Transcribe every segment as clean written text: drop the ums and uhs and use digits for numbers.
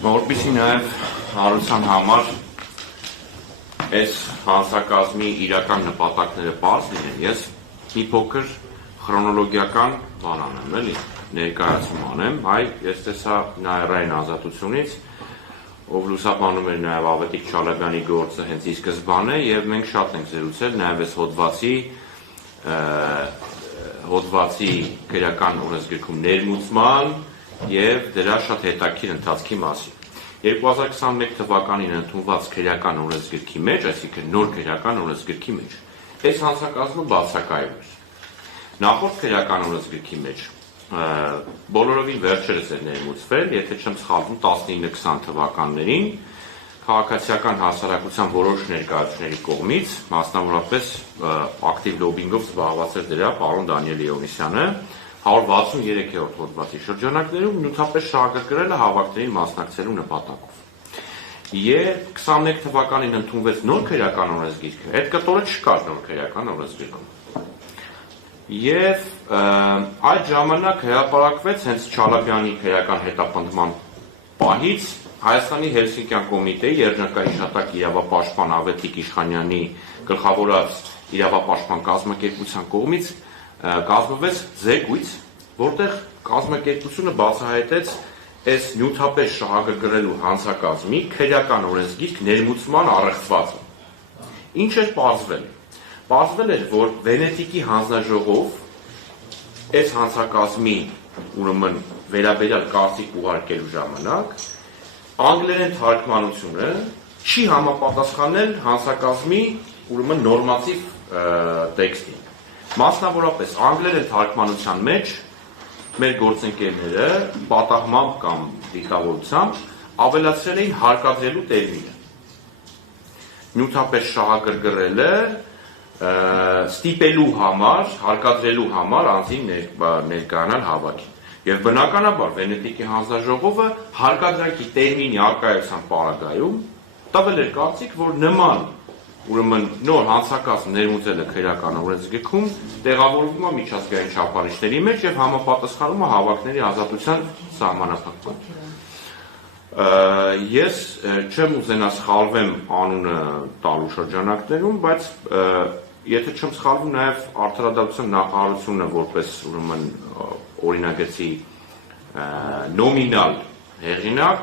Որպեսզի նաև հարության համար այս հանձնակազմի իրական նպատակները պարզ լինեն, ես մի փոքր քրոնոլոգիական բան անեմ, էլի, ներկայացում անեմ, ես տեսա Նաիրային ազատությունից, ով լուսաբանում էր նաև Ավետիք Չալաբյանի գործը հենց ի սկզբանե, եւ մենք շատ ենք զրուցել նաև այս հոդվածի քրեական օրենսգրքում ներմուծման եւ դրա շատ հետաքրքիր ընթացքի մասին։ 2021 թվականին ընդունված քրեական օրենսգրքի մեջ, այսինքն նոր քրեական օրենսգրքի մեջ, այս հանձնակազմը բացակայում էր։ Նախորդ քրեական օրենսգրքի մեջ բոլորովին վերջերս էր ներմուծվել, եթե չեմ սխալվում 19-20 թվականներին քաղաքացիական հասարակության որոշ ներկայացուցիչների կողմից, մասնավորապես ակտիվ լոբինգով զբաղված էր դրա պարոն Դանիել Իովաննիսյանը, 163-րդ հոդվածի շրջանակներում նյութապես շահագրգռել է հավաքներին մասնակցելու նպատակով։ Եվ 21 թվականին ընդունվեց նոր քրեական օրենսգիրքը, այդ կտորը չկար նոր քրեական օրենսգիրքում։ Եվ այդ ժամանակ հրապարակվեց հենց Չալաբյանի քրեական հետապնդման պահից Հայաստանի Հելսինկյան կոմիտեի Երջանկայի իրավապաշտպան Ավետիք Իշխանյանի գլխավորած իրավապաշտպան կազմակերպության կողմից կազմվեց զեկույց, որտեղ կազմակերպությունը բացահայտեց այս նյութապես շահագրգռելու հանձնակազմի քրեական օրենսգիրք ներմուծման առեղծվածը։ Ինչ էր պարզվել։ Պարզվել էր, որ Վենետիկի հանձնաժողով այս հանձնակազմի ուրեմն վերաբերյալ կարծիք ուղարկելու ժամանակ անգլերեն թարգմանությունը չի համապատասխանել հանձնակազմի ուրեմն նորմատիվ տեքստին։ Մասնավորապես անգլերեն թարգմանության մեջ մեր գործընկերները պատահմամբ կամ դիտավորությամբ ավելացրել էին հարկադրելու տերմինը։ Նյութապես շահագրգռելը ստիպելու համար, հարկադրելու համար անձին ներկայանալ հավաքին։ Եվ բնականաբար Վենետիկի հանձնաժողովը հարկադրանքի տերմինի առկայության պարագայում տվել էր կարծիք, որ նման ուրեմն նոր հանձնակազմ ներմուծելը քրեական օրենսգրքում տեղավորվում է միջազգային չափանիշների մեջ եւ համապատասխանում է հավաքների ազատության սահմանափակմանը։ Ես չեմ ուզենա սխալվեմ անունը տալու շրջանակներում, բայց եթե չեմ սխալվում նաեւ արդարադատության նախարարությունը որպես ուրեմն օրինագծի նոմինալ հեղինակ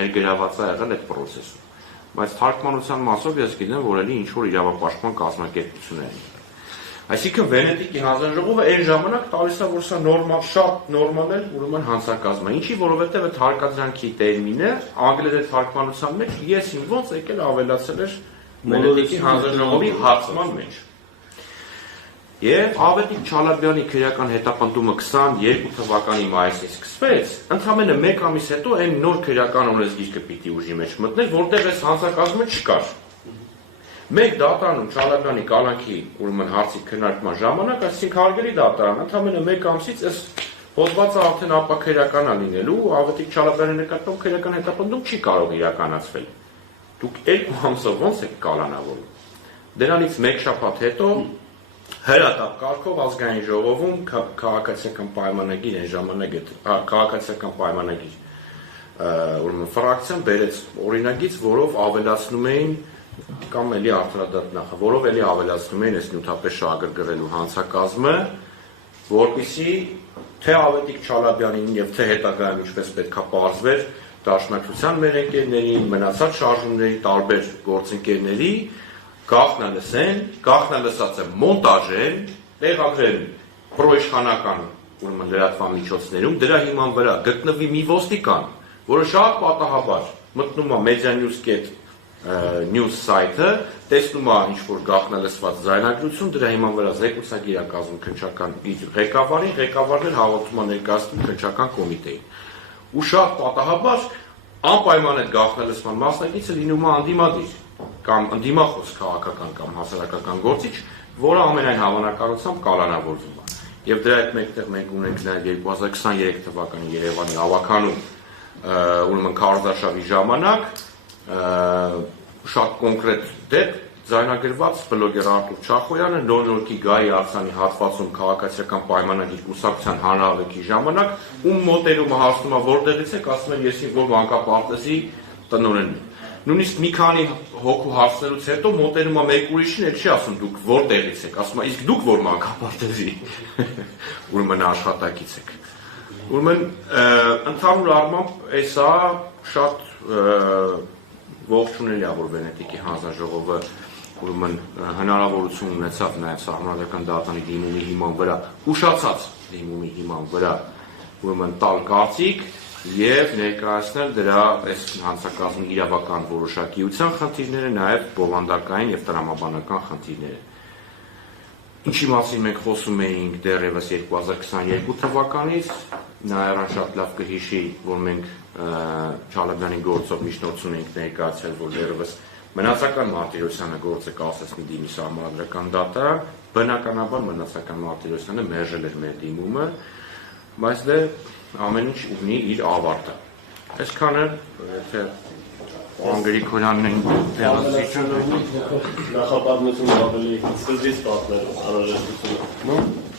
ներգրաված է եղել այդ process-ում։ Բայց թարգմանության մասով ես գիտեմ, որ էլի ինչ-որ իրավապաշտպան կազմակերպություններ են։ Այսինքն Վենետիկի հանձնաժողովը այն ժամանակ տալիս է, որ սա շատ նորմալ է, ուրեմն հանձնակազմ է։ Ինչի, որովհետև այդ հարկադրանքի տերմինը անգլերեն թարգմանության մեջ ես ոնց եկել ավելացել էր Վենետիկի հանձնաժողովի հարցման մեջ։ Եվ Ավետիք Չալաբյանի քրեական հետապնդումը 22 թվականի մայիսին սկսվեց, ընդամենը մեկ ամիս հետո այն նոր քրեական օրենսգիրքը պիտի ուժի մեջ մտներ, որտեղ այս հանձնակազմը չկար։ Մեկ դատարանում Չալաբյանի կալանքի ուրեմն հարցի քննարկման ժամանակ, այսինքն հարգելի դատարան, ընդամենը մեկ ամսից այս հոդվածը արդեն ապաքրեական է լինելու, Ավետիք Չալաբյանի նկատմամբ քրեական հետապնդում չի կարող իրականացվել։ Դուք 2 ամսով ոնց եք կալանավորում։ Դրանից մեկ շաբաթ հետո հրատապ կարգով ազգային ժողովում քաղաքացիական պայմանագիր այն ժամանակ այդ քաղաքացիական պայմանագիր ուրեմն ֆրակցիան բերեց օրինագիծ, որով ավելացնում էին կամ էլի արդարադատ նախ, որով էլի ավելացնում էին այս նյութապես շահագրգռելու հանձնակազմը, որպեսզի թե Ավետիք Չալաբյանին եւ թե հետագայում ինչպես պետքա պարզվեր դաշնակցության մեր ընկերներին, մնացած շարժումների տարբեր գործընկերների գաղտնալսած է մոնտաժել, տեղադրել պրոիշխանական ուրեմն լրատվամիջոցներում, դրա հիման վրա գտնվի մի ոստիկան, որը շատ պատահաբար մտնում է Media-News.net news site-ը, տեսնում է ինչ-որ գաղտնալսված ձայնագրություն, դրա հիման վրա զեկուցագիր է կազմում քննչական իր ղեկավարին, ղեկավարն էլ հավատում է ներկայացնում քննչական կոմիտեին։ Ու շատ պատահաբար անպայման այդ գաղտնալսման մասնակիցը լինում է անդիմադիր կամ ընդդիմախոս քաղաքական կամ հասարակական գործիչ, որը ամենայն հավանականությամբ կալանավորվում է։ Եվ դրա հետ մեկտեղ մենք ունենք նաև 2023 թվականի Երևանի ավականում ուրեմն քարոզարշավի ժամանակ շատ կոնկրետ դեպք ձայնագրված բլոգեր Արտուր Չախոյանը Նոր Յորքի Գայի Արձանի հատվածում քաղաքացիական պայմանագիր կուսակցության հանրահավաքի ժամանակ ում մոտերումը հարցնում է որտեղից եք, ասում են ես որ մանկապարտեզի տնօրենն եմ։ Նույնիսկ մի քանի հոգու հարցնելուց հետո մոտենում է մեկ ուրիշին, էլ չի ասում դուք որտեղից եք, ասում է իսկ դուք որ մանկապարտեզի ուրեմն աշխատակից եք։ Ուրեմն ընդհանուր առմամբ էսա շատ ողջունելի է, որ Վենետիկի հանձնաժողովը ուրեմն հնարավորություն ունեցավ նաև Սահմանադրական դատարանի դիմումի հիման վրա, ուշացած դիմումի հիման վրա ուրեմն տալ կարծիք եւ ներկայացնել դրա այս հանցակազմի իրավական որոշակիության խնդիրները, նաև բովանդակային եւ տրամաբանական խնդիրները։ Ինչի մասին մենք խոսում էինք դեռևս 2022 թվականից, Նաիրան շատ լավ կհիշի, որ մենք Չալաբյանի գործով միջնորդություն էինք ներկայացրել, որ դեռևս մնացական Մարտիրոսյանը գործը կասեցնի դիմի Սահմանադրական դատարան, բնականաբար մնացական Մարտիրոսյանը մերժել էր մեր դիմումը, բայց դե ամեն ինչ ունի իր ավարտը։ Այսքանը, եթե Անգրիկոյանն նախապատմությունը ավելի սկզբից պատմել անհրաժեշտությունը։